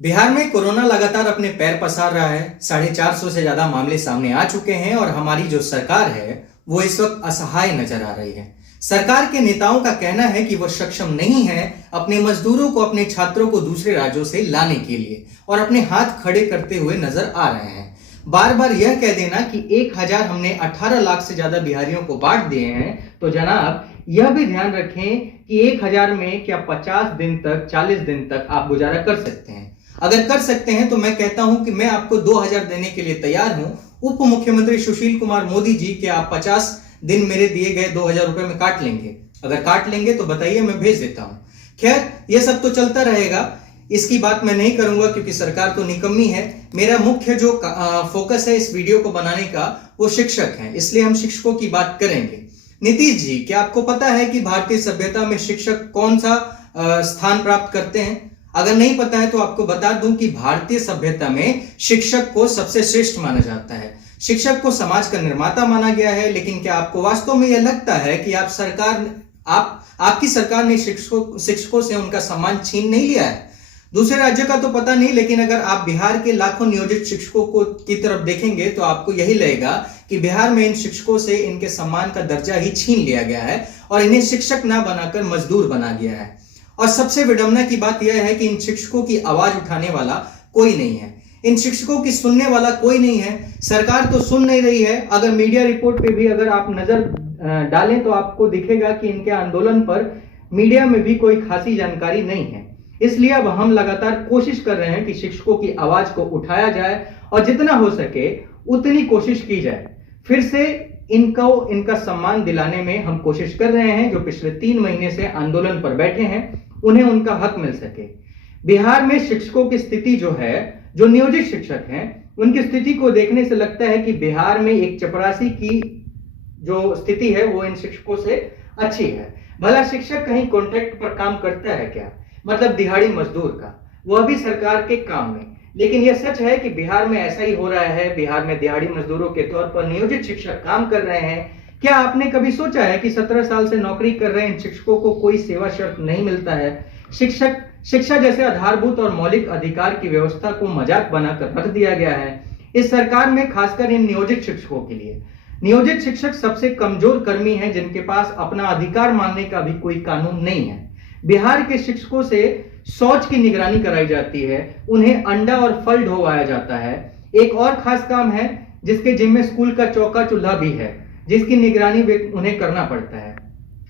बिहार में कोरोना लगातार अपने पैर पसार रहा है। 450 से ज्यादा मामले सामने आ चुके हैं और हमारी जो सरकार है वो इस वक्त असहाय नजर आ रही है। सरकार के नेताओं का कहना है कि वो सक्षम नहीं है अपने मजदूरों को, अपने छात्रों को दूसरे राज्यों से लाने के लिए, और अपने हाथ खड़े करते हुए नजर आ रहे हैं। बार बार यह कह देना कि 1000 हमने 18 लाख से ज्यादा बिहारियों को बांट दिए हैं, तो जनाब यह भी ध्यान रखें कि 1000 में क्या 50 दिन तक, 40 दिन तक आप गुजारा कर सकते हैं। अगर कर सकते हैं तो मैं कहता हूं कि मैं आपको 2000 देने के लिए तैयार हूं। उप मुख्यमंत्री सुशील कुमार मोदी जी, क्या आप 50 दिन मेरे दिए गए 2000 रुपए में काट लेंगे? अगर काट लेंगे तो बताइए, मैं भेज देता हूं। खैर, यह सब तो चलता रहेगा, इसकी बात मैं नहीं करूंगा क्योंकि सरकार तो निकम्मी है। मेरा मुख्य जो फोकस है इस वीडियो को बनाने का वो शिक्षक है, इसलिए हम शिक्षकों की बात करेंगे। नीतीश जी, क्या आपको पता है कि भारतीय सभ्यता में शिक्षक कौन सा स्थान प्राप्त करते हैं? अगर नहीं पता है तो आपको बता दूं कि भारतीय सभ्यता में शिक्षक को सबसे श्रेष्ठ माना जाता है। शिक्षक को समाज का निर्माता माना गया है। लेकिन क्या आपको वास्तव में यह लगता है कि आपकी सरकार ने शिक्षकों से उनका सम्मान छीन नहीं लिया है? दूसरे राज्यों का तो पता नहीं, लेकिन अगर आप बिहार के लाखों नियोजित शिक्षकों की तरफ देखेंगे तो आपको यही लगेगा कि बिहार में इन शिक्षकों से इनके सम्मान का दर्जा ही छीन लिया गया है और इन्हें शिक्षक ना बनाकर मजदूर बना गया है। और सबसे विडंबना की बात यह है कि इन शिक्षकों की आवाज उठाने वाला कोई नहीं है, इन शिक्षकों की सुनने वाला कोई नहीं है। सरकार तो सुन नहीं रही है। अगर मीडिया रिपोर्ट पे भी अगर आप नजर डालें तो आपको दिखेगा कि इनके आंदोलन पर मीडिया में भी कोई खासी जानकारी नहीं है। इसलिए अब हम लगातार कोशिश कर रहे हैं कि शिक्षकों की आवाज को उठाया जाए और जितना हो सके उतनी कोशिश की जाए। फिर से इनका सम्मान दिलाने में हम कोशिश कर रहे हैं। जो पिछले 3 महीने से आंदोलन पर बैठे हैं उन्हें उनका हक मिल सके। बिहार में शिक्षकों की स्थिति जो है, जो नियोजित शिक्षक हैं, उनकी स्थिति को देखने से लगता है कि बिहार में एक चपरासी की जो स्थिति है वो इन शिक्षकों से अच्छी है। भला शिक्षक कहीं कॉन्ट्रैक्ट पर काम करता है क्या? मतलब दिहाड़ी मजदूर का, वो भी सरकार के काम में। लेकिन यह सच है कि बिहार में ऐसा ही हो रहा है। बिहार में दिहाड़ी मजदूरों के तौर पर नियोजित शिक्षक काम कर रहे हैं। क्या आपने कभी सोचा है कि 17 साल से नौकरी कर रहे इन शिक्षकों को कोई सेवा शर्त नहीं मिलता है? शिक्षा जैसे आधारभूत और मौलिक अधिकार की व्यवस्था को मजाक बनाकर रख दिया गया है इस सरकार में, खासकर इन नियोजित शिक्षकों के लिए। नियोजित शिक्षक सबसे कमजोर कर्मी हैं जिनके पास अपना अधिकार मांगने का भी कोई कानून नहीं है। बिहार के शिक्षकों से शौच की निगरानी कराई जाती है, उन्हें अंडा और फल ढोवाया जाता है। एक और खास काम है जिसके जिम्मे स्कूल का चौका चूल्हा भी है, जिसकी निगरानी उन्हें करना पड़ता है।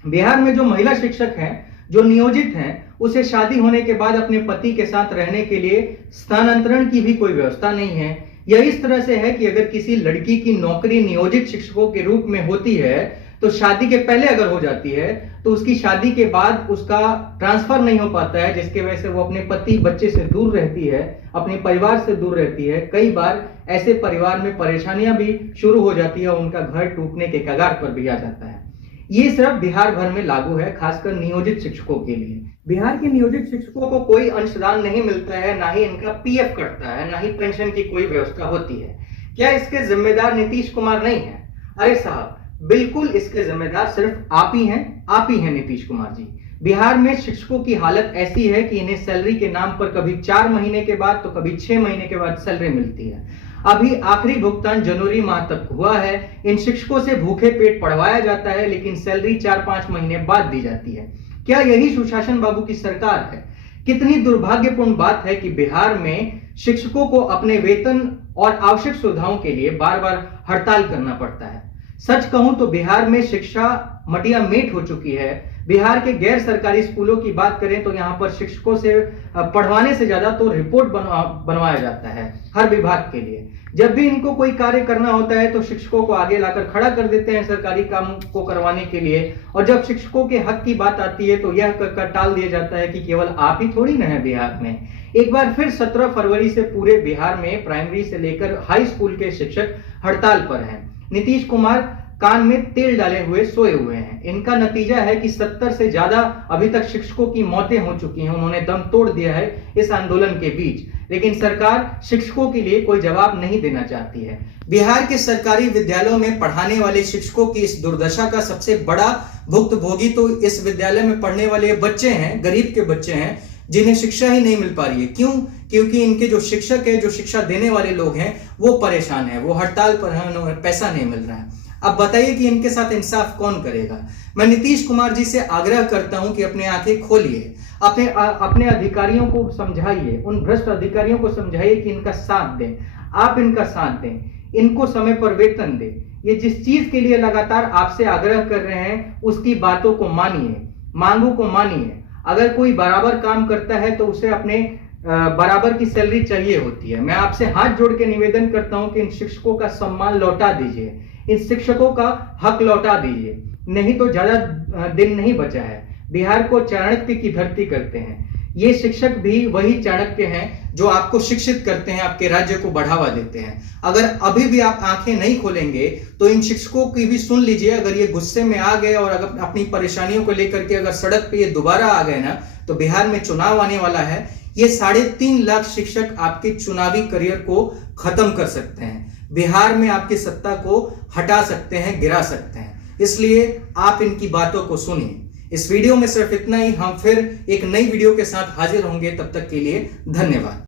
बिहार में जो महिला शिक्षक हैं, जो नियोजित हैं, उसे शादी होने के बाद अपने पति के साथ रहने के लिए स्थानांतरण की भी कोई व्यवस्था नहीं है। यह इस तरह से है कि अगर किसी लड़की की नौकरी नियोजित शिक्षकों के रूप में होती है तो शादी के पहले अगर हो जाती है तो उसकी शादी के बाद उसका ट्रांसफर नहीं हो पाता है, जिसके वजह से वो अपने पति बच्चे से दूर रहती है, अपने परिवार से दूर रहती है। कई बार ऐसे परिवार में परेशानियां भी शुरू हो जाती है और उनका घर टूटने के कगार पर भी आ जाता है। ये सिर्फ बिहार भर में लागू है, खासकर नियोजित शिक्षकों के लिए। बिहार के नियोजित शिक्षकों को कोई अंशदान नहीं मिलता है, ना ही इनका पीएफ कटता है, ना ही पेंशन की कोई व्यवस्था होती है। क्या इसके जिम्मेदार नीतीश कुमार नहीं है? अरे साहब, बिल्कुल इसके जिम्मेदार सिर्फ आप ही हैं नीतीश कुमार जी। बिहार में शिक्षकों की हालत ऐसी है कि इन्हें सैलरी के नाम पर कभी 4 महीने के बाद तो कभी 6 महीने के बाद सैलरी मिलती है। अभी आखिरी भुगतान जनवरी माह तक हुआ है। इन शिक्षकों से भूखे पेट पढ़वाया जाता है, लेकिन सैलरी 4-5 महीने बाद दी जाती है। क्या यही सुशासन बाबू की सरकार है? कितनी दुर्भाग्यपूर्ण बात है कि बिहार में शिक्षकों को अपने वेतन और आवश्यक सुविधाओं के लिए बार बार हड़ताल करना पड़ता है। सच कहूं तो बिहार में शिक्षा मटिया मेट हो चुकी है। बिहार के गैर सरकारी स्कूलों की बात करें तो यहाँ पर शिक्षकों से पढ़वाने से ज्यादा तो रिपोर्ट बनवाया जाता है हर विभाग के लिए। जब भी इनको कोई कार्य करना होता है तो शिक्षकों को आगे लाकर खड़ा कर देते हैं सरकारी काम को करवाने के लिए, और जब शिक्षकों के हक की बात आती है तो यह कहकर टाल दिया जाता है कि केवल आप ही थोड़ी ना है बिहार में। एक बार फिर 17 फरवरी से पूरे बिहार में प्राइमरी से लेकर हाई स्कूल के शिक्षक हड़ताल पर हैं। नीतीश कुमार कान में तेल डाले हुए सोए हुए हैं। इनका नतीजा है कि 70 से ज्यादा अभी तक शिक्षकों की मौतें हो चुकी हैं। उन्होंने दम तोड़ दिया है इस आंदोलन के बीच, लेकिन सरकार शिक्षकों के लिए कोई जवाब नहीं देना चाहती है। बिहार के सरकारी विद्यालयों में पढ़ाने वाले शिक्षकों की इस दुर्दशा का सबसे बड़ा भुक्तभोगी तो इस विद्यालय में पढ़ने वाले बच्चे हैं, गरीब के बच्चे हैं, जिन्हें शिक्षा ही नहीं मिल पा रही है। क्यों? क्योंकि इनके जो शिक्षक है, जो शिक्षा देने वाले लोग हैं, वो परेशान है, वो हड़ताल पर हैं, उन्हें पैसा नहीं मिल रहा है। अब बताइए कि इनके साथ इंसाफ कौन करेगा। मैं नीतीश कुमार जी से आग्रह करता हूं कि अपनी आंखें खोलिए, अपने अधिकारियों को समझाइए, उन भ्रष्ट अधिकारियों को समझाइए कि इनका साथ दें, आप इनका साथ दें, इनको समय पर वेतन दें। ये जिस चीज के लिए लगातार आपसे आग्रह कर रहे हैं, उसकी बातों को मानिए, मांगों को मानिए। अगर कोई बराबर काम करता है तो उसे अपने बराबर की सैलरी चाहिए होती है। मैं आपसे हाथ जोड़ के निवेदन करता हूं कि इन शिक्षकों का सम्मान लौटा दीजिए, इन शिक्षकों का हक लौटा दीजिए, नहीं तो ज्यादा दिन नहीं बचा है। बिहार को चाणक्य की धरती करते हैं, ये शिक्षक भी वही चाणक्य हैं जो आपको शिक्षित करते हैं, आपके राज्य को बढ़ावा देते हैं। अगर अभी भी आप आंखें नहीं खोलेंगे तो इन शिक्षकों की भी सुन लीजिए। अगर ये गुस्से में आ गए और अगर अपनी परेशानियों को लेकर के अगर सड़क पे ये दोबारा आ गए ना, तो बिहार में चुनाव आने वाला है। ये 3.5 लाख शिक्षक आपके चुनावी करियर को खत्म कर सकते हैं, बिहार में आपकी सत्ता को हटा सकते हैं, गिरा सकते हैं। इसलिए आप इनकी बातों को सुनिए। इस वीडियो में सिर्फ इतना ही। हम फिर एक नई वीडियो के साथ हाजिर होंगे, तब तक के लिए धन्यवाद।